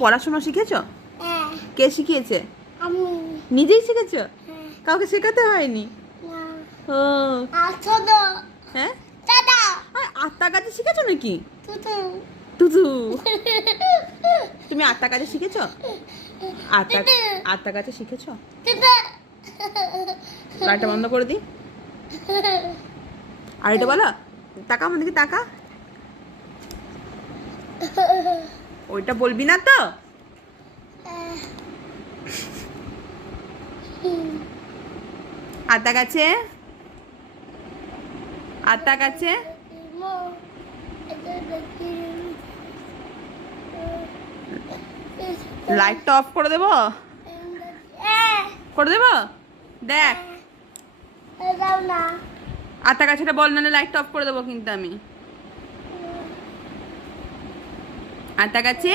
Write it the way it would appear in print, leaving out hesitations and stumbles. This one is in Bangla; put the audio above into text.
পড়াশোনা শিখেছো? হ্যাঁ। কে শিখিয়েছে? আমি। নিজেই শিখেছো? হ্যাঁ। কাউকে শেখাতে হয়নি? না। ও ছোট। হ্যাঁ, দাদা। আত্মা কাছে শিখেছো নাকি? তুতু। তুতু, তুমি আত্মা কাছে শিখেছো? আত্মা আত্মা কাছে শিখেছো? তুতু। লাইটটা বন্ধ করে দিই। আর এটা বলো, তাকা আমার দিকে তাকা। ওইটা বলবি না তো? আত্মা কাছে, আত্মা কাছে। লাইটটা অফ করে দেবো? করে দেবো? দেখ, দাও না। আত্মা কাছে এটা বল, নাহলে লাইটটা অফ করে দেবো কিন্তু আমি। আত্মা কাছে